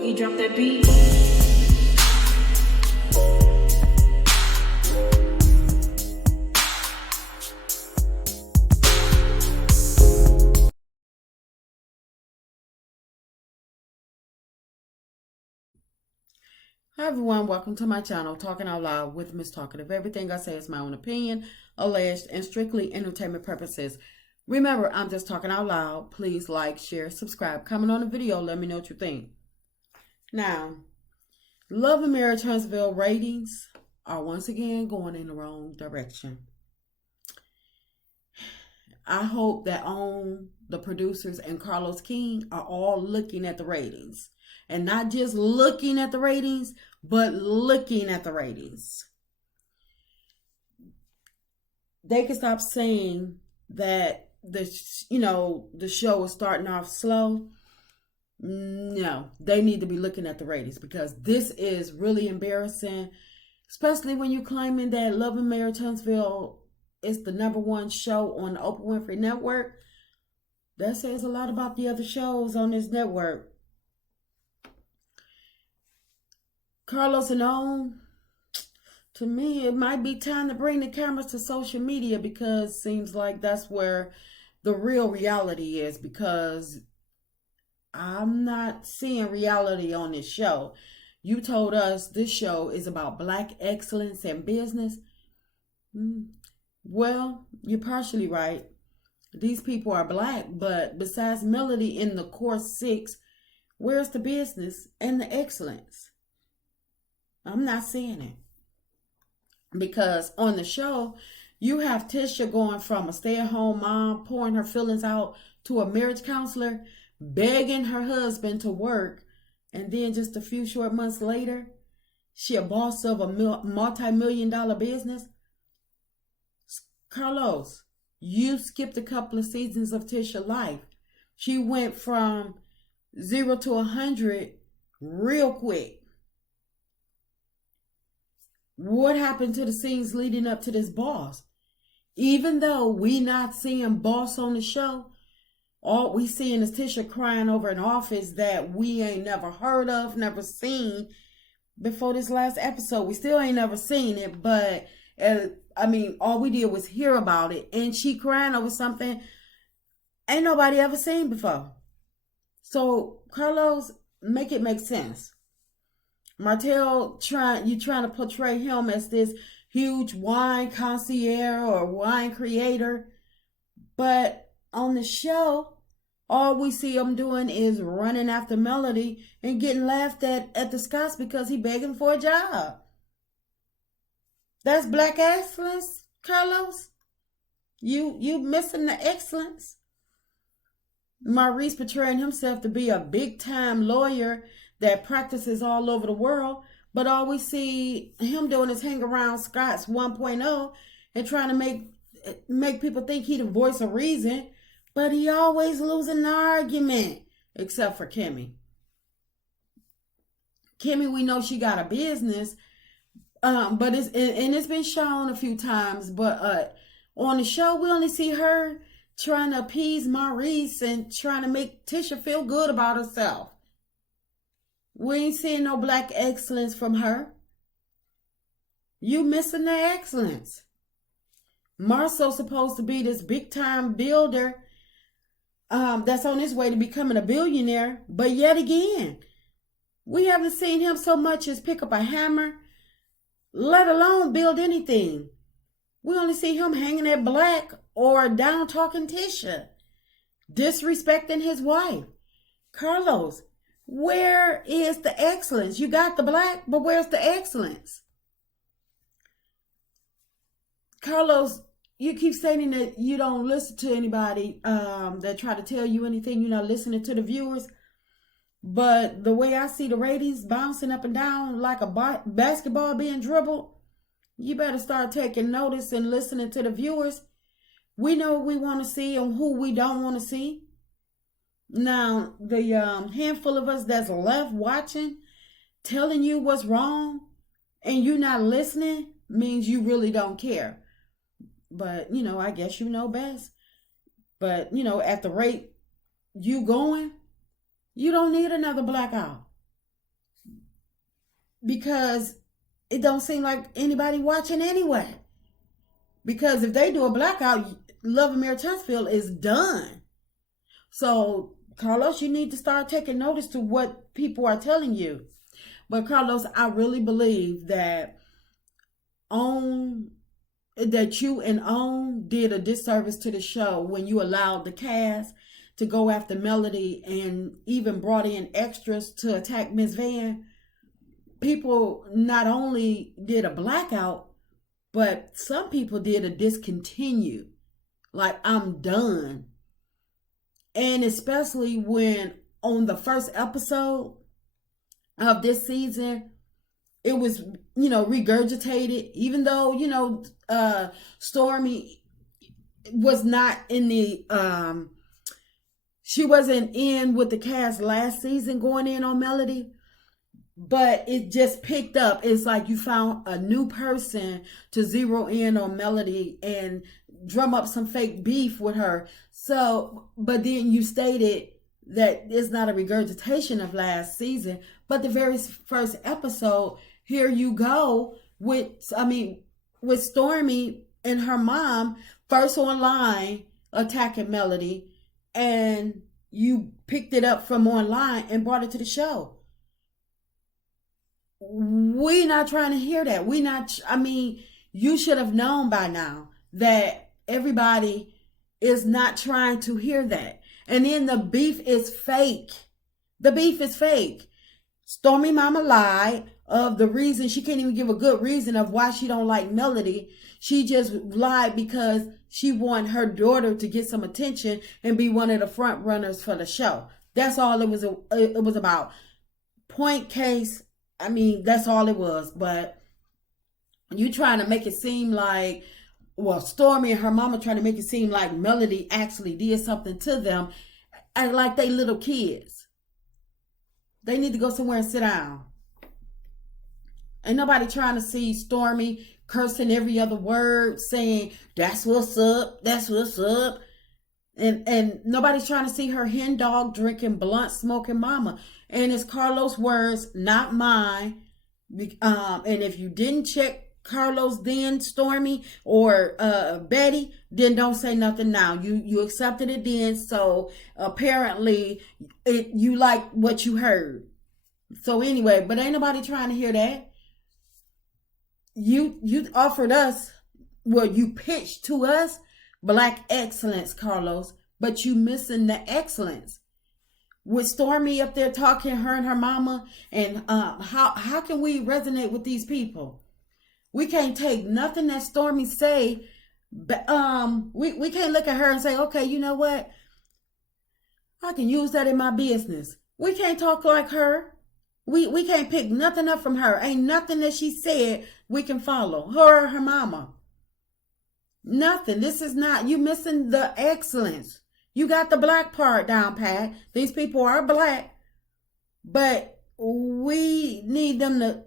Boogie, drop that beat. Hi everyone, welcome to my channel, Talking Out Loud with Miss Talkative. Everything I say is my own opinion, alleged, and strictly entertainment purposes. Remember, I'm just talking out loud. Please like, share, subscribe, comment on the video, let me know what you think. Now, Love and Marriage Huntsville ratings are once again going in the wrong direction. I hope that the producers and Carlos King are all looking at the ratings. And not just looking at the ratings, but looking at the ratings. They can stop saying that the show is starting off slow. No, they need to be looking at the ratings because this is really embarrassing, especially when you're claiming that Love and Marriage Huntsville is the #1 show on the Oprah Winfrey Network. That says a lot about the other shows on this network. Carlos and On, to me, it might be time to bring the cameras to social media because it seems like that's where the real reality is, because I'm not seeing reality on this show. You told us this show is about Black excellence and business. Well, you're partially right. These people are Black, but besides Melody in the core 6, where's the business and the excellence? I'm not seeing it. Because on the show, you have Tisha going from a stay-at-home mom, pouring her feelings out, to a marriage counselor, begging her husband to work, and then just a few short months later, she a boss of a multi-million-dollar business. Carlos, you skipped a couple of seasons of Tisha's life. She went from 0 to 100 real quick. What happened to the scenes leading up to this boss? Even though we not seeing boss on the show, all we seeing is Tisha crying over an office that we ain't never heard of, never seen before this last episode. We still ain't never seen it, but all we did was hear about it, and she crying over something ain't nobody ever seen before. So Carlos, make it make sense. Martell, you trying to portray him as this huge wine connoisseur or wine creator. But on the show, all we see him doing is running after Melody and getting laughed at the Scots because he begging for a job. That's Black excellence, Carlos? You missing the excellence? Maurice portraying himself to be a big-time lawyer that practices all over the world, but all we see him doing is hang around Scott's 1.0 and trying to make people think he the voice of reason, but he always losing an argument, except for Kimmy. Kimmy, we know she got a business, but it's been shown a few times, but on the show we only see her trying to appease Maurice and trying to make Tisha feel good about herself. We ain't seeing no Black excellence from her. You missing the excellence. Marcel's supposed to be this big-time builder that's on his way to becoming a billionaire, but yet again, we haven't seen him so much as pick up a hammer, let alone build anything. We only see him hanging at Black or down-talking Tisha, disrespecting his wife. Carlos, where is the excellence? You got the Black, but where's the excellence? Carlos, you keep saying that you don't listen to anybody that try to tell you anything. You're not listening to the viewers. But the way I see the ratings bouncing up and down like a basketball being dribbled, you better start taking notice and listening to the viewers. We know what we want to see and who we don't want to see. Now, the handful of us that's left watching, telling you what's wrong, and you not listening means you really don't care. But, I guess you know best. But, at the rate you going, you don't need another blackout. because it don't seem like anybody watching anyway. Because if they do a blackout, Love and Mayor Chesterfield is done. So, Carlos, you need to start taking notice to what people are telling you. But Carlos, I really believe that you and OWN did a disservice to the show when you allowed the cast to go after Melody and even brought in extras to attack Miss Van. People not only did a blackout, but some people did a discontinue. Like, I'm done. And especially when on the first episode of this season, it was, regurgitated, even though, Stormy was not in the, she wasn't in with the cast last season going in on Melody. But it just picked up. It's like you found a new person to zero in on Melody and drum up some fake beef with her. So, but then you stated that it's not a regurgitation of last season, but the very first episode, here you go with Stormy and her mom first online attacking Melody, and you picked it up from online and brought it to the show. We not trying to hear that. You should have known by now that everybody is not trying to hear that. And then the beef is fake. The beef is fake. Stormy mama lied of the reason. She can't even give a good reason of why she don't like Melody. She just lied because she wanted her daughter to get some attention and be one of the front runners for the show. That's all it was about. Point case. That's all it was. But you trying to make it seem like, Stormy and her mama trying to make it seem like Melody actually did something to them, and like they little kids. They need to go somewhere and sit down. Ain't nobody trying to see Stormy cursing every other word, saying, that's what's up, that's what's up. And nobody's trying to see her hen dog drinking blunt smoking mama. And it's Carlos' words, not mine. And if you didn't check Carlos then, Stormy, or Betty, then don't say nothing now. You accepted it then, so apparently you like what you heard. So anyway, but ain't nobody trying to hear that. You offered us, you pitched to us Black excellence, Carlos, but you missing the excellence. With Stormy up there talking, her and her mama, and how can we resonate with these people? We can't take nothing that Stormy say, but we can't look at her and say, okay, you know what? I can use that in my business. We can't talk like her. We can't pick nothing up from her. Ain't nothing that she said we can follow. Her or her mama. Nothing. This is not, you missing the excellence. You got the black part down pat. These people are black, but we need them to,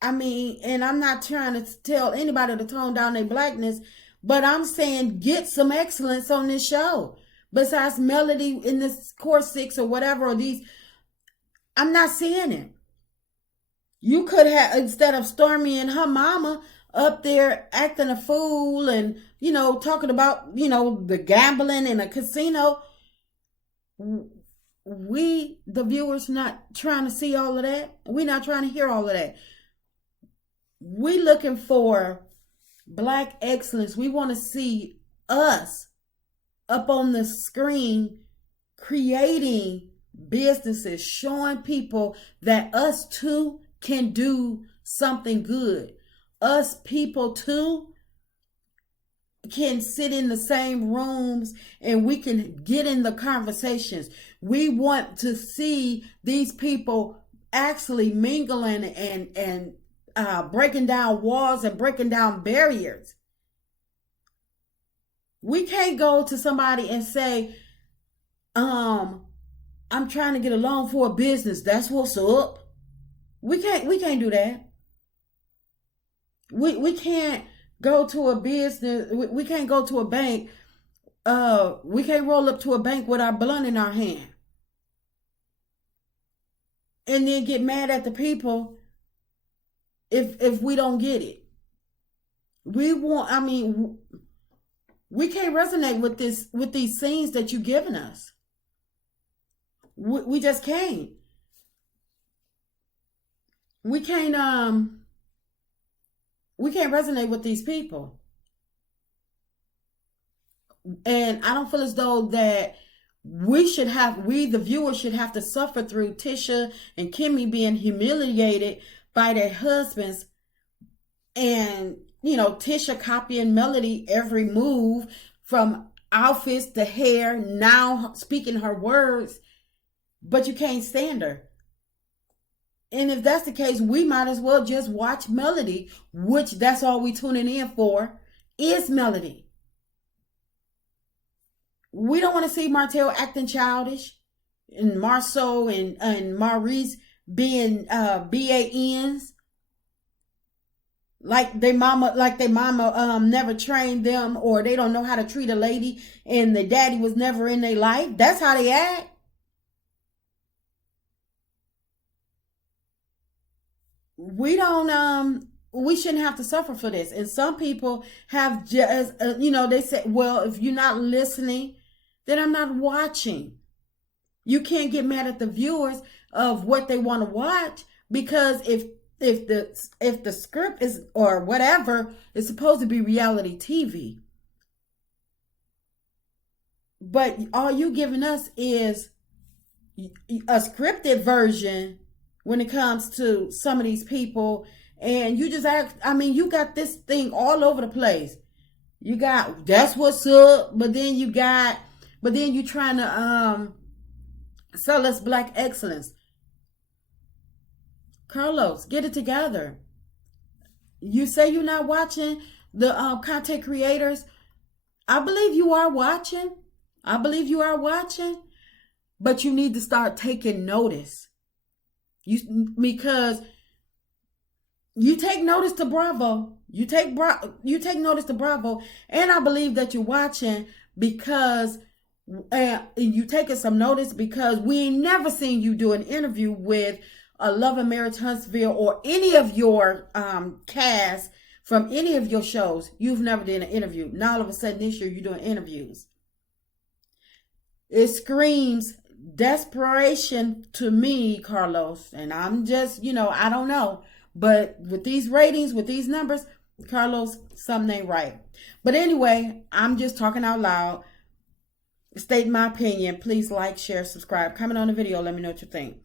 and I'm not trying to tell anybody to tone down their blackness, but I'm saying get some excellence on this show. Besides Melody in this Core 6 or whatever, or these, I'm not seeing it. You could have, instead of Stormy and her mama up there acting a fool and, talking about, the gambling in a casino. We, the viewers, not trying to see all of that. We're not trying to hear all of that. We looking for Black excellence. We want to see us up on the screen creating businesses, showing people that us too can do something good. Us people too can sit in the same rooms and we can get in the conversations. We want to see these people actually mingling and breaking down walls and breaking down barriers. We can't go to somebody and say, I'm trying to get a loan for a business. That's what's up. We can't do that. We can't go to a business. We can't go to a bank. We can't roll up to a bank with our blunt in our hand and then get mad at the people if we don't get it. We can't resonate with these scenes that you're giving us. We just can't. We can't resonate with these people. And I don't feel as though that we the viewers should have to suffer through Tisha and Kimmy being humiliated by their husbands, and Tisha copying Melody every move, from outfits to hair, now speaking her words, but you can't stand her. And if that's the case, we might as well just watch Melody, which that's all we tuning in for, is Melody. We don't want to see Martell acting childish, and Marceau and Maurice being BANs. Like their mama never trained them, or they don't know how to treat a lady, and the daddy was never in their life. That's how they act. We shouldn't have to suffer for this. And some people have just they say, well, if you're not listening, then I'm not watching. You can't get mad at the viewers of what they want to watch, because if the script is, or whatever, is supposed to be reality TV, but all you giving us is a scripted version when it comes to some of these people, and you just act. You got this thing all over the place. You got that's what's up, but then you trying to sell us black excellence. Carlos, get it together. You say you're not watching the content creators. I believe you are watching. But you need to start taking notice. Because you take notice to Bravo. You take notice to Bravo, and I believe that you're watching because you taking some notice, because we ain't never seen you do an interview with a Love and Marriage Huntsville or any of your cast from any of your shows. You've never done an interview. Now all of a sudden this year you're doing interviews. It screams desperation to me, Carlos. And I'm just, I don't know. But with these ratings, with these numbers, Carlos, something ain't right. But anyway, I'm just talking out loud. State my opinion. Please like, share, subscribe, comment on the video. Let me know what you think.